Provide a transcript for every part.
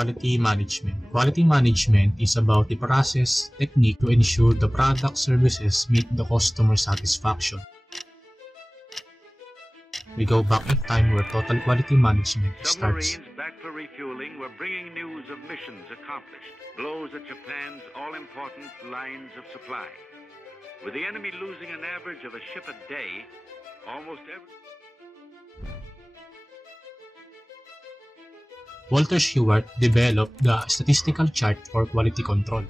Quality management. Quality management is about the process, technique to ensure the product services meet the customer satisfaction. We go back in time where total quality management starts. Submarines back for refueling were bringing news of missions accomplished, blows at Japan's all-important lines of supply. With the enemy losing an average of a ship a day, almost every... Walter Shewhart developed the statistical chart for quality control.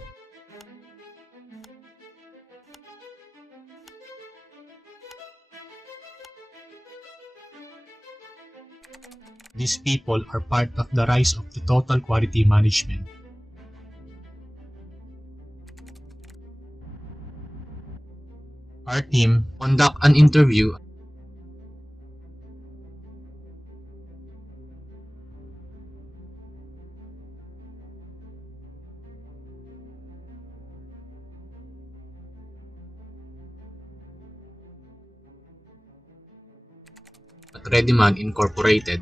These people are part of the rise of the total quality management. Our team conduct an interview at Readyman Incorporated.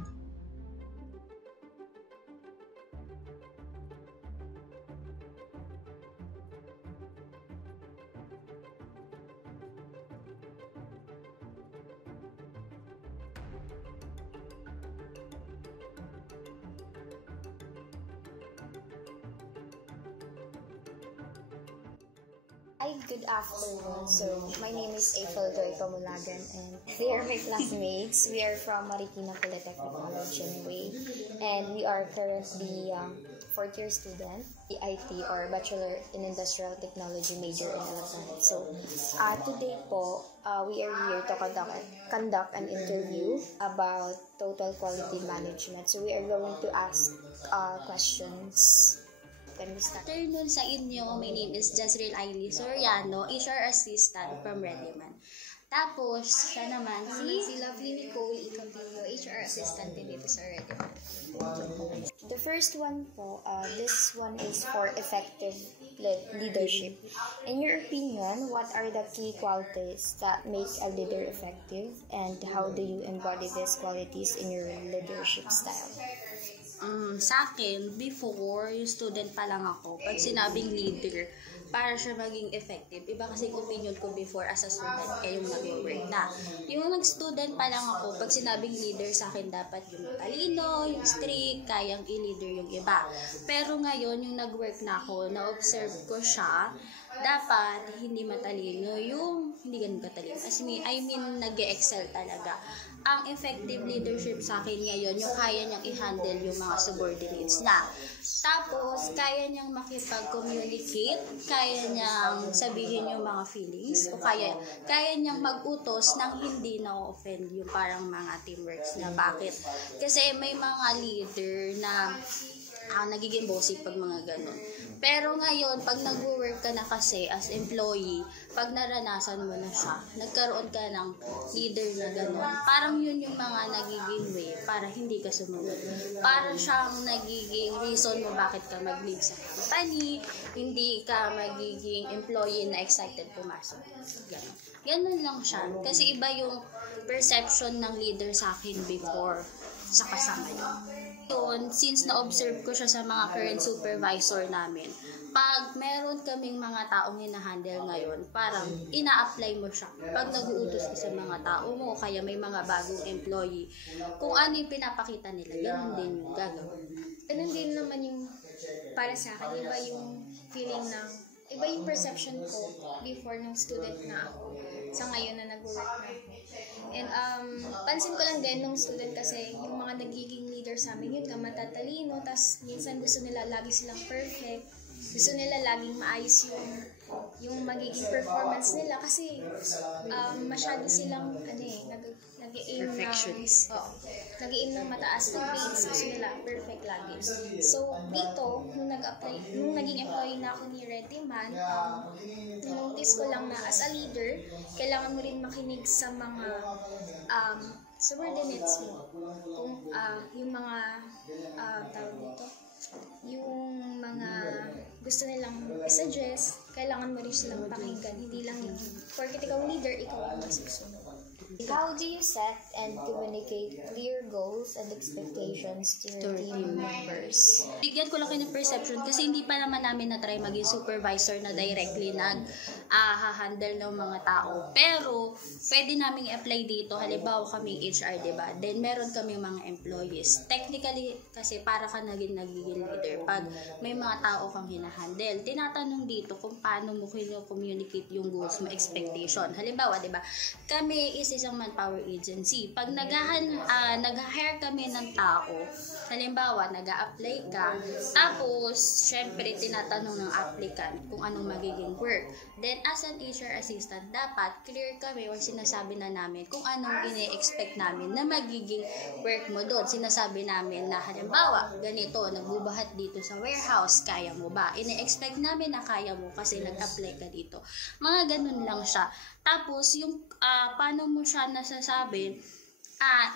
Hi, good afternoon. So, my name is April Joy Pamulagan and they are my classmates. We are from Marikina Polytechnic College anyway. And we are currently fourth year student, the IT or Bachelor in Industrial Technology major in electronics. So, today po, we are here to conduct an interview about total quality management. So, we are going to ask questions. Good afternoon sa inyo. My name is Jezreel Ailey Soriano, HR Assistant from Readyman. Tapos, siya naman si Lovely Nicole Icambillo, HR Assistant din dito sa Readyman. The first one po, this one is for effective leadership. In your opinion, what are the key qualities that make a leader effective and how do you embody these qualities in your leadership style? Sa akin, before, yung student pa lang ako, pag sinabing leader, para siya maging effective. Iba kasi opinion ko before as a student, kaya yung nag-work na. Yung nag-student pa lang ako, pag sinabing leader, sa akin dapat yung talino, yung strict, kayang i-leader yung iba. Pero ngayon, yung nag-work na ako, na-observe ko siya, dapat hindi matalino yung hindi ganun katalino. I mean nag-excel talaga. Ang effective leadership sa akin ngayon, yung kaya niyang i-handle yung mga subordinates niya. Tapos, kaya niyang makipag-communicate, kaya niyang sabihin yung mga feelings, o kaya niyang mag-utos nang hindi na-offend yung parang mga teamworks niya. Bakit? Kasi may mga leader na nagiging bossy pag mga ganun. Pero ngayon, pag nag-work ka na kasi as employee, pag naranasan mo na siya, nagkaroon ka ng leader na gano'n, parang yun yung mga nagiging way para hindi ka sumunod. Parang siyang nagiging reason mo bakit ka mag-leave sa company, hindi ka magiging employee na excited pumasok. Ganun lang siya. Kasi iba yung perception ng leader sa akin before sa kasama niya. Yun, since na-observe ko siya sa mga current supervisor namin, pag meron kaming mga taong hinahandle ngayon, parang ina-apply mo siya. Pag nag-uutos ka sa mga tao mo, kaya may mga bagong employee, kung ano yung pinapakita nila, ganun din yung gagawin. Ganun din naman yung para sa akin, iba yung feeling ng, iba yung perception ko before ng student na ako sa ngayon na nag-work na ako. And pansin ko lang din nung student kasi yung mga nagiging leader sa amin, yun nga matatalino, tas minsan gusto nila lagi silang perfect, gusto nila laging maayos yung magiging performance nila kasi masyado silang nag-aim ng mataas na grades, gusto nila perfect lagi. So dito, nung naging employee na ako ni Readyman, notice ko lang na as a leader, kailangan mo rin makinig sa mga subordinates mo. Kung yung mga tawag dito, yung mga gusto nilang i-suggest, kailangan mo rin silang pakinggan. Hindi lang yung porket ikaw leader, ikaw ang masusunod. How do you set and communicate clear goals and expectations to your team members? Bigyan ko lang kayo ng perception kasi hindi pa naman namin na-try maging supervisor na directly nag-handle ng mga tao. Pero, pwede namin i-apply dito. Halimbawa kaming HR, diba? Then, meron kaming mga employees. Technically, kasi para ka naging leader. Pag may mga tao kang hinahandle, tinatanong dito kung paano mo communicate yung goals mo, expectation. Halimbawa, diba? Kami is isang manpower agency. Pag nag-hire kami ng tao, halimbawa, nag-a-apply ka, tapos, syempre, tinatanong ng applicant kung anong magiging work. Then, as an HR assistant, dapat clear kami o sinasabi na namin kung anong ine-expect namin na magiging work mo doon. Sinasabi namin na, halimbawa, ganito, nagbubuhat dito sa warehouse, kaya mo ba? Ine-expect namin na kaya mo kasi nag-apply ka dito. Mga ganun lang siya. Tapos, yung paano mo siya nasasabi,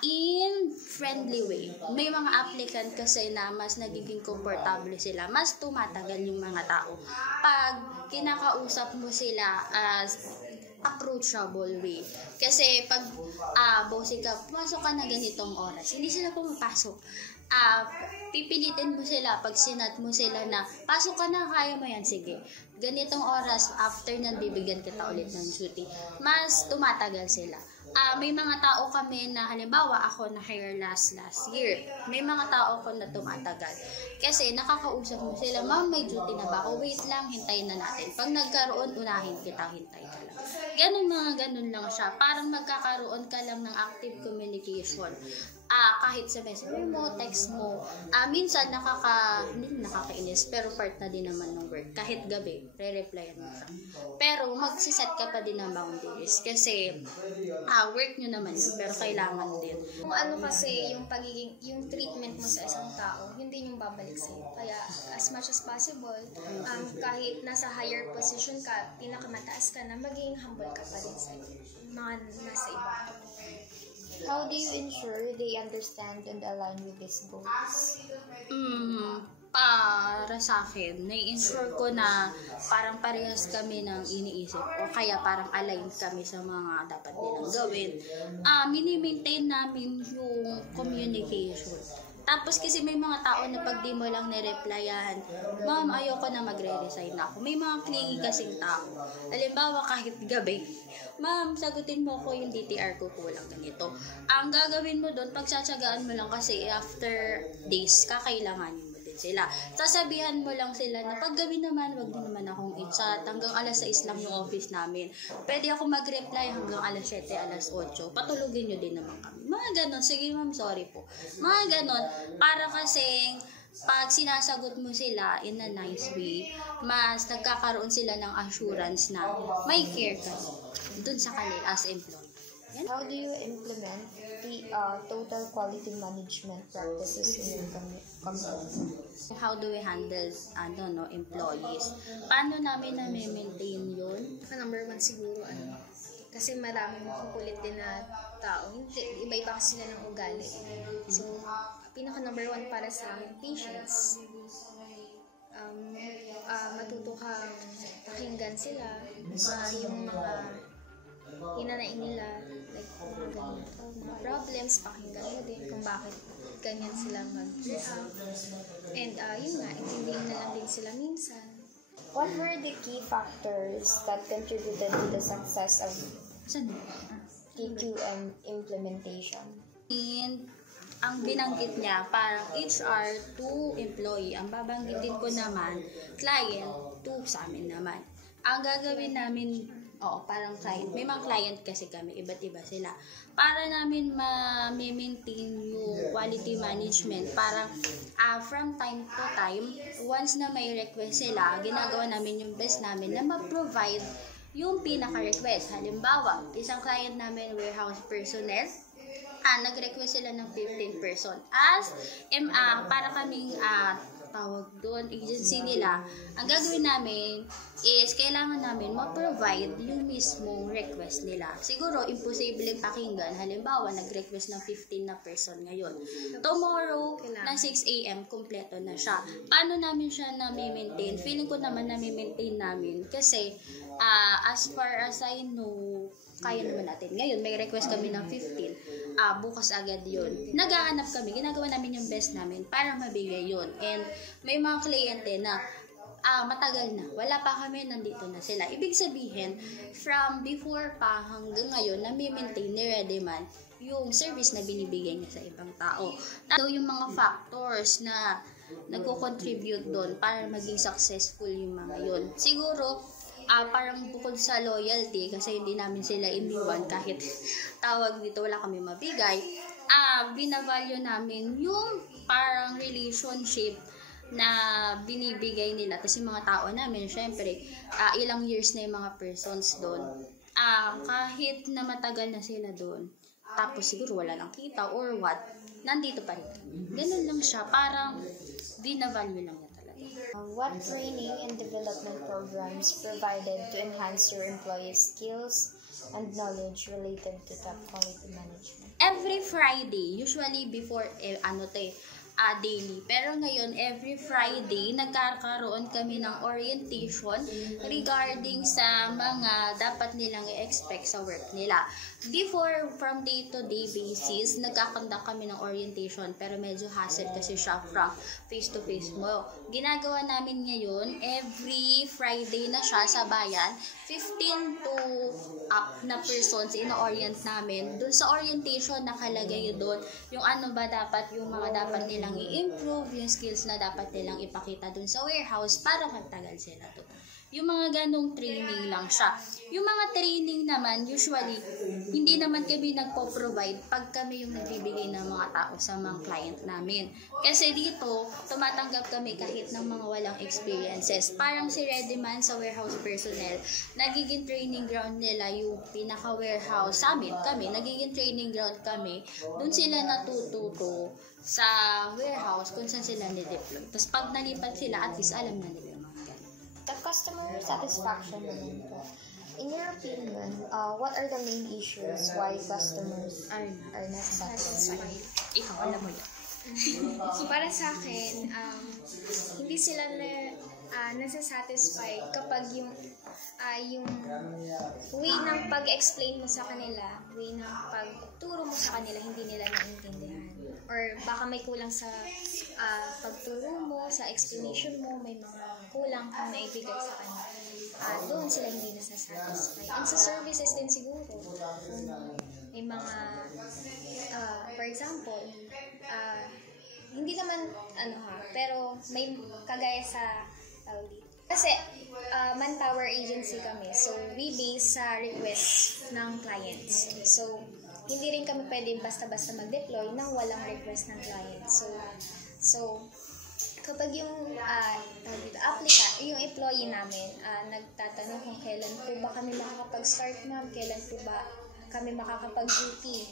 in friendly way. May mga applicant kasi na mas nagiging komportable sila, mas tumatagal yung mga tao. Pag kinakausap mo sila as approachable way. Kasi pag bossy ka, pumasok ka na ganitong oras, hindi sila pumapasok. Pipilitin mo sila pag sinat mo sila na pasok ka na, kaya mo yan, sige. Ganitong oras, after nan bibigyan kita ulit ng duty, mas tumatagal sila. May mga tao kami na halimbawa ako na hire last year. May mga tao ko na tumatagal. Kasi nakakausap mo sila, ma'am, may duty na ba ako? Wait lang, hintayin na natin. Pag nagkaroon, unahin kita, hintay ka lang. Ganun lang siya. Parang magkakaroon ka lang ng active communication. Kahit sa messenger mo, text mo, minsan hindi nakakainis, pero part na din naman ng work. Kahit gabi, re-replyan mo siya. Pero magsiset ka pa din ng boundaries kasi work nyo naman yun, pero kailangan din. Kung ano kasi yung yung treatment mo sa isang tao, yun din yung babalik sa'yo. Kaya as much as possible, kahit nasa higher position ka, pinakamataas ka na, maging humble ka pa din sa mga nasa iba. How do you ensure they understand and align with these goals? Para sa akin, nai-ensure ko na parang parehas kami ng iniisip o kaya parang aligned kami sa mga dapat nilang gawin. Mini-maintain namin yung communication. Tapos kasi may mga tao na pag di mo lang nireplyan, ma'am, ayoko na magre-resign ako. May mga clingy kasing tao. Halimbawa, kahit gabi, ma'am, sagutin mo ko yung DTR ko, kulang ganito. Ang gagawin mo doon, pagsatsagaan mo lang kasi after days, kakailanganin mo din sila. Sasabihan mo lang sila na pag gabi naman, wag din naman akong i-chat. Hanggang alas 6 lang yung office namin. Pwede ako mag-reply hanggang alas 7, alas 8. Patulugin nyo din naman kami. Mga ganon. Sige ma'am, sorry po. Mga ganon. Para kasing pag sinasagot mo sila in a nice way, mas nagkakaroon sila ng assurance na may care ka dun sa kanila as employee. How do you implement the total quality management practices in your company? How do we handle employees? Paano namin na-maintain yun? Number 1 siguro, kasi maraming makukulit din na tao. Iba-iba kasi sila ng ugali. So, pinaka-number 1 para sa akin, patience. Matuto kang pakinggan sila. Yung mga hinanain nila, like mga problems, pakinggan mo din kung bakit ganyan sila mag-react. And yun nga, intindihin na lang din sila minsan. What were the key factors that contributed to the success of TQM implementation? And ang binanggit niya, parang HR to employee. Ang babanggitin ko naman, client to sa amin naman. Ang gagawin namin, parang client. May mga client kasi kami, iba't iba sila. Para namin ma-maintain yung quality management, parang from time to time, once na may request sila, ginagawa namin yung best namin na ma-provide yung pinaka-request. Halimbawa, isang client namin, warehouse personnel, nag-request sila ng 15 person. Para kaming tawag doon, agency nila, ang gagawin namin, is kailangan namin ma-provide yung mismong request nila. Siguro, imposible pakinggan. Halimbawa, nag-request ng 15 na person ngayon. Tomorrow, na 6 a.m., kompleto na siya. Paano namin siya na-maintain? Feeling ko naman na-maintain namin. Kasi, as far as I know, kaya naman natin. Ngayon, may request kami ng 15. Bukas agad yun. Nagaanap kami. Ginagawa namin yung best namin para mabigay yun. And may mga kliyente na matagal na. Wala pa kami, nandito na sila. Ibig sabihin, from before pa hanggang ngayon, nami-maintain ni Readyman yung service na binibigay niya sa ibang tao. So, yung mga factors na nagko-contribute doon para maging successful yung mga yun. Siguro, parang bukod sa loyalty, kasi hindi namin sila iniwan kahit tawag dito, wala kami mabigay, binavalue namin yung parang relationship na binibigay nila. Tapos yung mga tao namin, syempre, ilang years na yung mga persons doon. Kahit na matagal na sila doon, tapos siguro wala lang kita or what, nandito pa rin. Ganun lang siya, parang binavalue lang niya talaga. What training and development programs provided to enhance your employees' skills and knowledge related to top quality management? Every Friday, usually before, daily. Pero ngayon, every Friday, nagkakaroon kami ng orientation regarding sa mga dapat nilang i-expect sa work nila. Before, from day-to-day basis, nagkakandak kami ng orientation, pero medyo hassle kasi siya from face-to-face mo. Ginagawa namin ngayon, every Friday na siya sa bayan, 15 to up na persons ino-orient namin. Doon sa orientation, nakalagay doon yung ano ba dapat, yung mga dapat nilang i-improve, yung skills na dapat nilang ipakita doon sa warehouse para magtagal sila doon. Yung mga ganong training lang siya. Yung mga training naman, usually, hindi naman kami nagpo-provide pag kami yung nagbibigay ng mga tao sa mga client namin. Kasi dito, tumatanggap kami kahit ng mga walang experiences. Parang si Readyman sa warehouse personnel, nagiging training ground nila yung pinaka-warehouse sa amin. Kami, nagiging training ground kami. Doon sila natututo sa warehouse kung saan sila nideploy. Tapos pag nalipat sila, at least alam na nila. The customer satisfaction naman po. In your opinion, what are the main issues why customers are not satisfied? Ikaw, alam mo yun. Para sa akin, hindi sila nasa-satisfy kapag yung way ng pag-explain mo sa kanila, way ng pagturo mo sa kanila, hindi nila naiintindihan. Or baka may kulang sa pagturo mo, sa explanation mo, may mga kulang kang naibigay sa kanila. Doon sila hindi nasa-satisfy. And sa services din siguro, may mga, for example, hindi naman, pero may kagaya sa kasi manpower agency kami, so we base sa request ng clients. So hindi rin kami pwede basta-basta mag-deploy nang walang request ng client. So kapag yung yung employee namin nagtatanong kung kailan po ba kami makakapag-start, ma'am, kailan po ba kami makakapag-duty,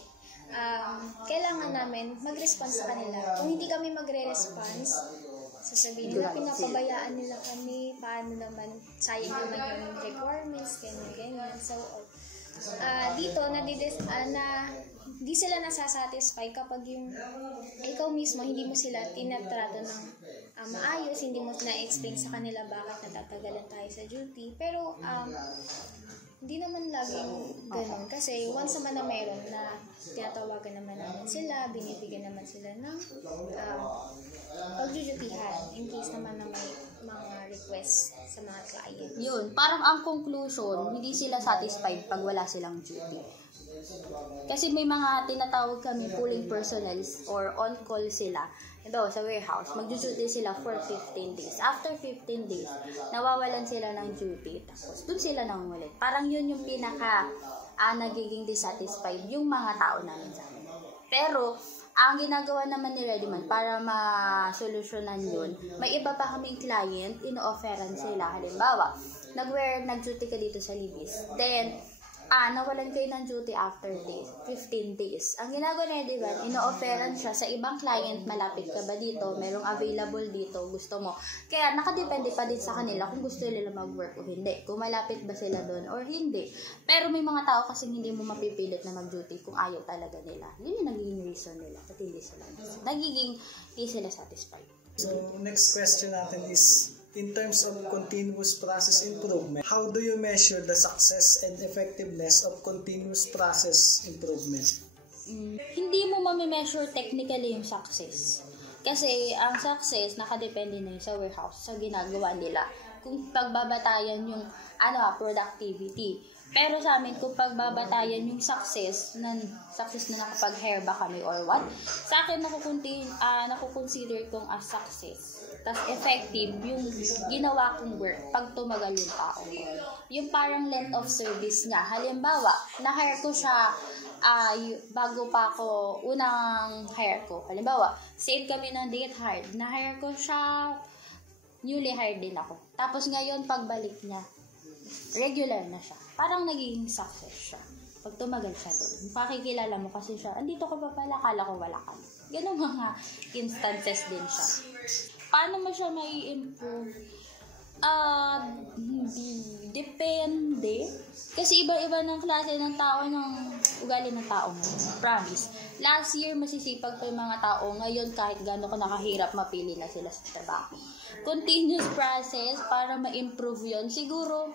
kailangan namin mag-response sa kanila. Kung hindi kami magre-response, sasabihin nila pinapabayaan nila kami, paano naman, sayang naman yung requirements, ganyan. So, dito, di sila nasasatisfy kapag yung ikaw mismo, hindi mo sila tinatrato ng maayos, hindi mo na-explain sa kanila bakit natatagalan tayo sa duty. Pero, hindi naman laging ganun. Kasi once naman na meron na tinatawagan naman namin sila, binibigyan naman sila ng pagdudutihan in case naman na may mga request sa mga client. Yun, parang ang conclusion, hindi sila satisfied pag wala silang duty. Kasi may mga tinatawag kami pooling personnels or on-call sila. Ito, sa warehouse, mag-duty sila for 15 days. After 15 days, nawawalan sila ng duty. Tapos, dun sila nangungulit. Parang yun yung pinaka nagiging dissatisfied yung mga tao namin sa amin. Pero, ang ginagawa naman ni Readyman para ma-solusyonan yun, may iba pa kaming client, ino-offeran sila. Halimbawa, nag-duty ka dito sa Libis. Then, nawalan kayo ng duty after 15 days. Ang ginagawa na di ba, ino-offeran siya sa ibang client, malapit ka ba dito, merong available dito, gusto mo. Kaya nakadepende pa din sa kanila kung gusto nila mag-work o hindi, kung malapit ba sila doon or hindi. Pero may mga tao kasing hindi mo mapipilit na mag-duty kung ayaw talaga nila. Yun yung nagiging reason nila, at hindi sila satisfied. So, next question natin is, in terms of continuous process improvement, how do you measure the success and effectiveness of continuous process improvement? Hindi mo mamimeasure technically yung success. Kasi ang success, nakadepende na yun sa warehouse, sa ginagawa nila. Kung pagbabatayan yung productivity. Pero sa amin, kung pagbabatayan yung success na nakapag-hire ba kami or what, sa akin nakukonsider kong as success. Tas effective yung ginawa kong work pag tumagal yung tao ko. Yung parang length of service nga. Halimbawa, na-hire ko siya bago pa ako unang hire ko. Halimbawa, save kami ng date hard. Na-hire ko siya, newly hired din ako. Tapos ngayon, pagbalik niya, regular na siya. Parang naging success siya. Pag tumagal siya doon, pakikilala mo kasi siya, andito ka pa pala, kala ko wala ka. Ganun mga instances din siya. Paano mo siya mai-improve? Depende. Kasi iba-iba ng klase ng tao, ng ugali ng tao mo. Promise. Last year, masisipag pa yung mga tao. Ngayon, kahit gano'n ko nakahirap, mapili na sila sa trabaho. Continuous process para ma-improve yon. Siguro,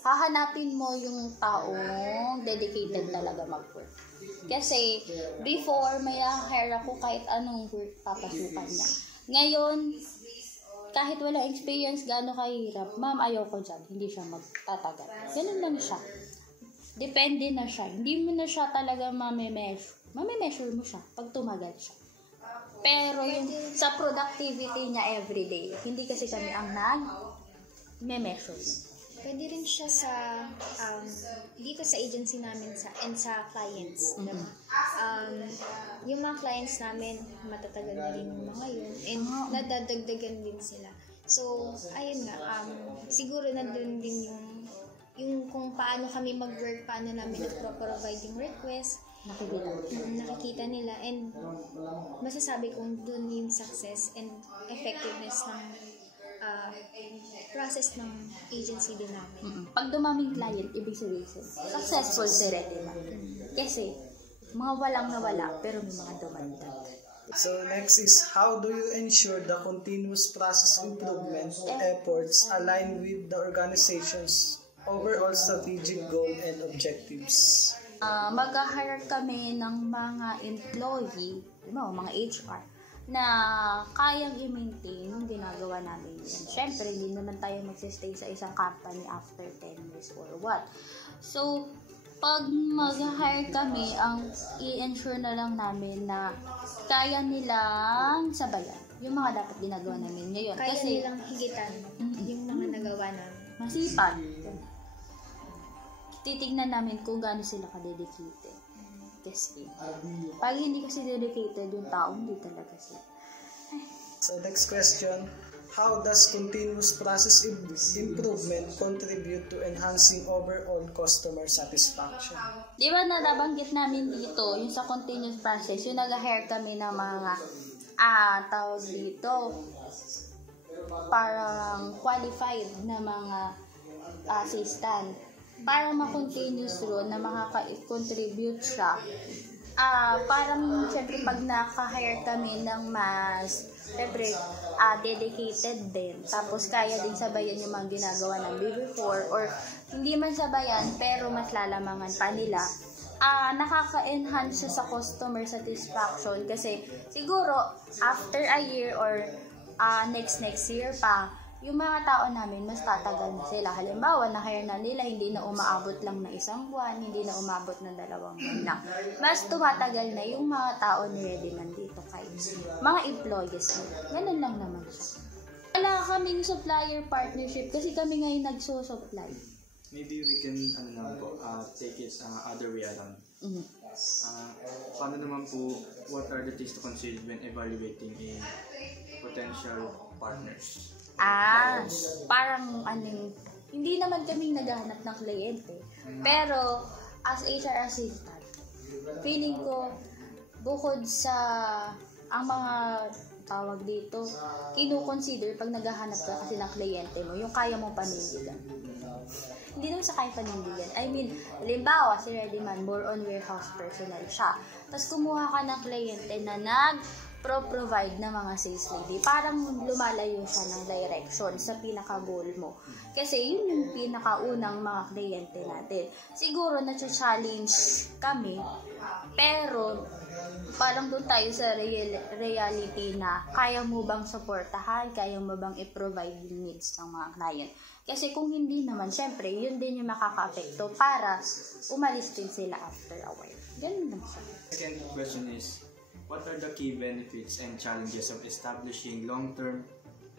hahanapin mo yung taong dedicated talaga mag-work. Kasi, before, may hire ako kahit anong work papasukan niya. Ngayon, kahit wala experience, gano'n kahirap, ma'am, ayaw ko dyan, hindi siya magtatagal. Ganun lang siya. Depende na siya. Hindi mo na siya talaga mame-measure mo siya pag tumagal siya. Pero yung sa productivity niya everyday, hindi kasi kami ang nag-measure. Pwede rin siya sa dito sa agency namin and sa clients. Diba? Yung mga clients namin, matatagal na rin yung mga yun. And nadadagdagan din sila. So, ayun nga, siguro nandun din yung kung paano kami mag-work, paano namin nag-provide yung request, nakikita nila, and masasabi kong dun yung success and effectiveness ng process ng agency din namin. Pag dumaming client, ibig sabihin, successful sila, diba? Kasi, mga walang nawala, pero may mga dumagdag. So next is, how do you ensure the continuous process improvement efforts align with the organization's overall strategic goal and objectives? Mag-hire kami ng mga employee, mga HR, na kayang i-maintain yung ginagawa namin yun. Siyempre, hindi naman tayo magsistay sa isang company after 10 years or what. So, pag mag-hire kami, ang i-ensure na lang namin na kaya nilang sabayan yung mga dapat ginagawa namin ngayon. Kaya kasi nilang higitan yung mga nagawa namin. Masipag. Titignan namin kung gaano sila ka-dedicated. Kasi pag hindi kasi dedicated yung tao, hindi talaga sila. So next question, how does continuous process improvement contribute to enhancing overall customer satisfaction? Di ba nabanggit namin dito, yung sa continuous process, yung nag-hire kami ng mga tawag dito, parang qualified na mga assistant. Para ma-continuous ron na makaka-contribute siya. Parang, syempre, pag naka-hire kami ng mas, syempre, dedicated din. Tapos, kaya din sabayan yung mga ginagawa namin before. Or, hindi man sabayan, pero mas lalamangan pa nila. Nakaka-enhance siya sa customer satisfaction. Kasi, siguro, after a year or next year pa, yung mga tao namin, mas tatagal na sila. Halimbawa, na-hire na nila, hindi na umaabot lang na 1 buwan, hindi na umabot ng 2 buwan lang. Mas tumatagal na yung mga tao nire nandito kay mga employees nila. Ganun lang naman siya. Wala kaming supplier partnership kasi kami ngayon nagsusupply. Maybe we can take it other way around. Paano naman po, what are the things to consider when evaluating a potential partners? Parang hindi naman kaming naghahanap ng kliyente. Pero, as HR assistant, feeling ko, bukod sa ang mga tawag dito, kino-consider pag naghahanap ka kasi ng kliyente mo, yung kaya mong panindigan. Hindi naman sa kaya panindigan. I mean, halimbawa, si Readyman, more on warehouse personnel siya. Tapos kumuha ka ng kliyente na nag-provide na mga sales lady. Parang lumalayo siya ng direction sa pinaka-goal mo. Kasi yun yung pinakaunang mga kliyente natin. Siguro na-challenge kami, pero parang doon tayo sa reality na kaya mo bang supportahan, kaya mo bang i-provide yung needs ng mga client. Kasi kung hindi naman, syempre, yun din yung makaka-apekto para umalis din sila after a while. Ganun lang siya. Second question is, what are the key benefits and challenges of establishing long-term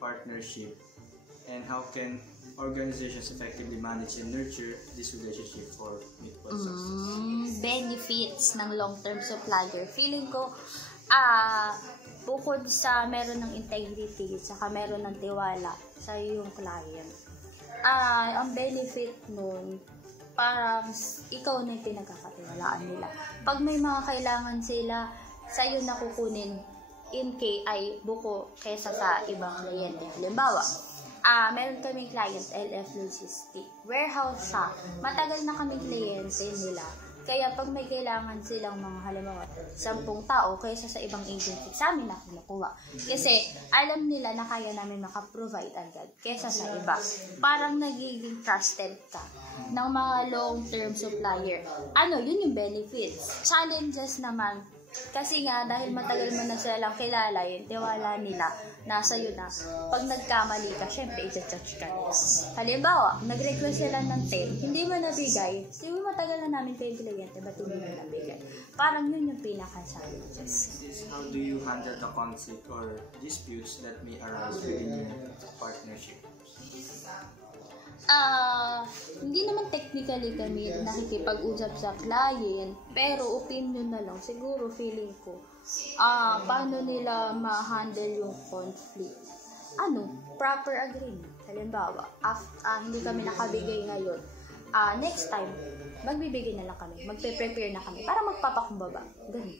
partnership, and how can organizations effectively manage and nurture this relationship for mutual success? Benefits ng long-term supplier. Feeling ko, bukod sa meron ng integrity, saka meron ng tiwala sa iyong client, ang benefit nun, parang ikaw na yung pinagkakatiwalaan nila. Pag may mga kailangan sila, sa'yo na kukunin in ay buko kesa sa ibang kliyente. Halimbawa, meron kaming client, LF Logistic. Warehouse siya. Matagal na kaming kliyente nila. Kaya pag may kailangan silang mga halimbawa 10 tao kaysa sa ibang agency, sa amin na kinukuha. Kasi alam nila na kaya namin makaprovide agad kaysa sa iba. Parang nagiging trusted ka ng mga long-term supplier. Yun yung benefits. Challenges naman, kasi nga, dahil matagal mo na silang kilala, yung tiwala nila, nasa yun na. Pag nagkamali ka, syempre, i-judge ka nila. Halimbawa, nag-request sila ng 10, hindi mo nabigay, hindi mo matagal na namin kayo kliyente, ba't hindi mo nabigay? Parang yun yung pinaka-challenges. How do you handle the conflict or disputes that may arise within your partnership? Hindi naman technically kami nakikipag-usap sa client, pero opinion na lang. Siguro feeling ko, paano nila ma-handle yung conflict? Proper agreement. Halimbawa, hindi kami nakabigay ngayon. Next time, magbibigay na lang kami. Magpe-prepare na kami para magpapakumbaba. Ganun.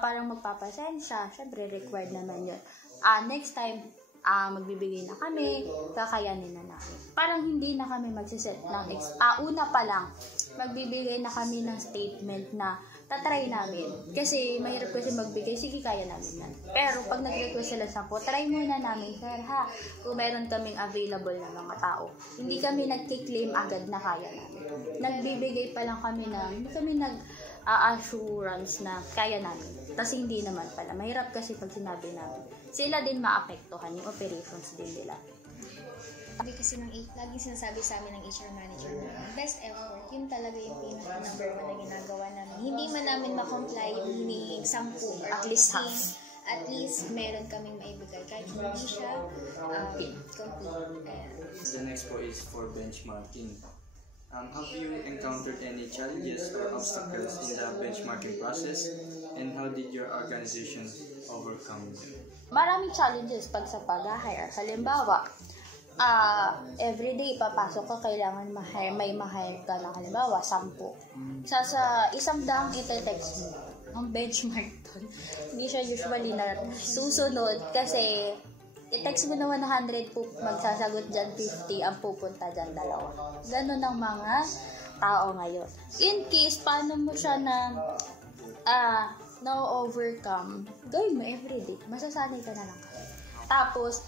Parang magpapasensya. Syempre, required naman yun. Next time, magbibigay na kami, kakayanin na namin. Parang hindi na kami magsiset ng una pa lang, magbibigay na kami ng statement na tatry namin. Kasi mahirap kasi magbigay, sige kaya namin yan. Pero pag nag-request sila 10, try muna namin, sir ha, kung meron kaming available na mga tao. Hindi kami nagki-claim agad na kaya namin. Nagbibigay pa lang kami hindi kami assurance na kaya namin. Tapos hindi naman pala. Mahirap kasi pag sinabi namin. Sila din maapektuhan yung operations din nila. Sabi kasi laging sinasabi sa amin ng HR manager na best effort, yun talaga yung pinaka-number 1 na ginagawa namin. Hindi man namin ma-comply yung hinihing 10 or at least half. At least meron kaming maibigay kahit hindi siya complete. The next po is for benchmarking. Have you encountered any challenges or obstacles in the benchmarking process, and how did your organization overcome them? Maraming challenges pag sa pag-hire. Halimbawa, everyday papasok ka, kailangan may ma-hire ka na halimbawa 10. Sa 100 ite-text mo. Ang benchmark doon, hindi siya usually na susunod kasi i-text mo na 100 po, magsasagot dyan 50, ang pupunta dyan 2. Ganun ang mga tao ngayon. In case, paano mo siya na-overcome, gawin mo everyday. Masasanay ka na lang. Tapos,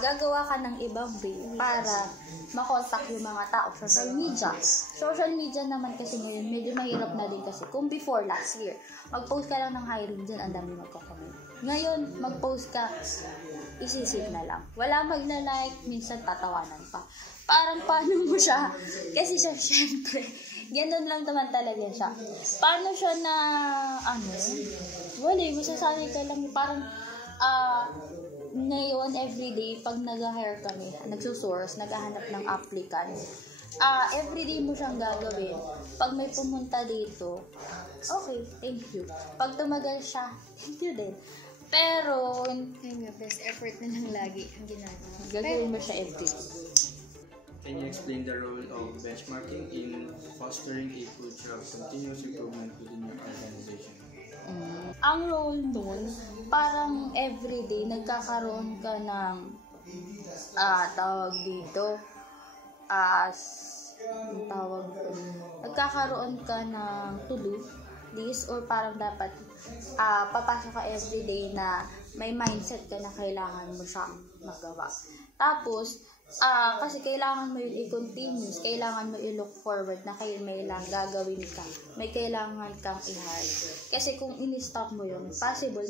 gagawa ka ng ibang way para makontak yung mga tao sa social media. Social media naman kasi ngayon, medyo mahirap na din kasi. Kung before, last year, mag-post ka lang ng hiring dyan, ang dami magko-comment. Ngayon, mag-post ka, isisip na lang. Wala magna-like, minsan tatawanan pa. Parang paano mo siya? Kasi siya, syempre, ganun lang naman talaga siya. Paano siya na, wala, masasanay ka lang, parang, ngayon, everyday, pag nag-hire kami, nagsusource, naghahanap ng applicants, everyday mo siyang gagawin. Pag may pumunta dito, okay, thank you. Pag tumagal siya, thank you din. Pero, best effort na lang lagi ang ginagawa. Gagawin mo siya everyday. Can you explain the role of benchmarking in fostering a culture of continuous improvement within your organization? Ang role nun, parang everyday nagkakaroon ka ng tawag dito nagkakaroon ka ng to-do list, or parang dapat papasok ka everyday na may mindset ka na kailangan mo siyang magawa. Tapos, kasi kailangan mo yun i-continuous, kailangan mo i-look forward na may lang gagawin ka, may kailangan kang i-hire. Kasi kung in-stop mo yun, possible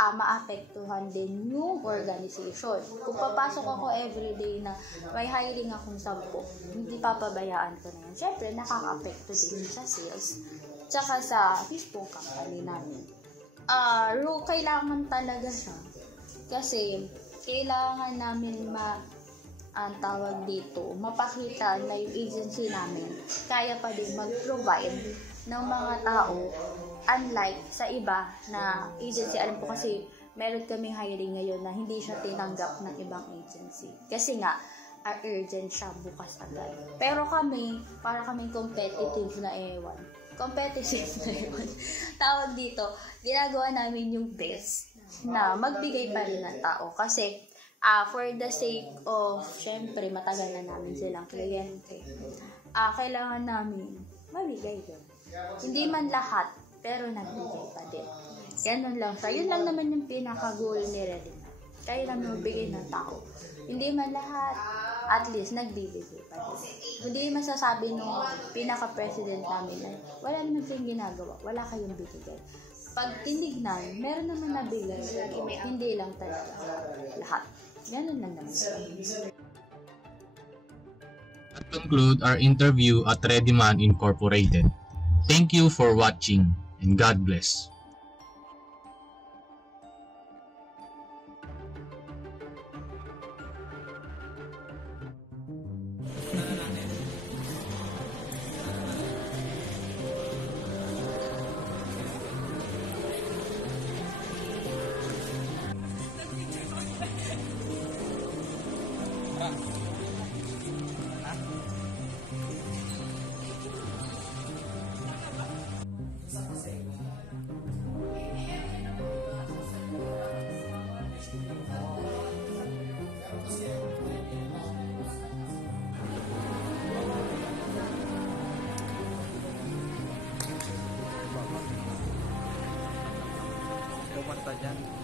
maapektuhan din yung organization. Kung papasok ako everyday na may hiring akong 10, hindi papabayaan ko na yun. Siyempre, nakaka-apekto din sa sales, tsaka sa mismong company namin. Kailangan talaga siya. Kasi, kailangan namin ang tawag dito, mapakita na yung agency namin kaya pa din mag-provide ng mga tao, unlike sa iba na agency. Alam ko kasi meron kaming hiring ngayon na hindi siya tinanggap ng ibang agency kasi nga urgent siya, bukas agad. Pero kami, para kaming competitive na tawag dito, ginagawa namin yung best na magbigay pa rin ng tao kasi for the sake of, syempre, matagal na namin silang kliyente. Kailangan namin mabigay din. Hindi man lahat, pero nagbigay pa din. Ganun lang siya. Yun lang naman yung pinaka-goal ni Redina. Kaya lang magbigay ng tao. Hindi man lahat, at least nagbibigay pa din. Hindi masasabi nung pinaka-president namin na wala naman kayong ginagawa, wala kayong bibigay. Pag tinignan, meron naman nabigay. Hindi lang talaga lahat. Ganun lang naman. That conclude our interview at Rediman Incorporated. Thank you for watching and God bless. Kumanta dyan.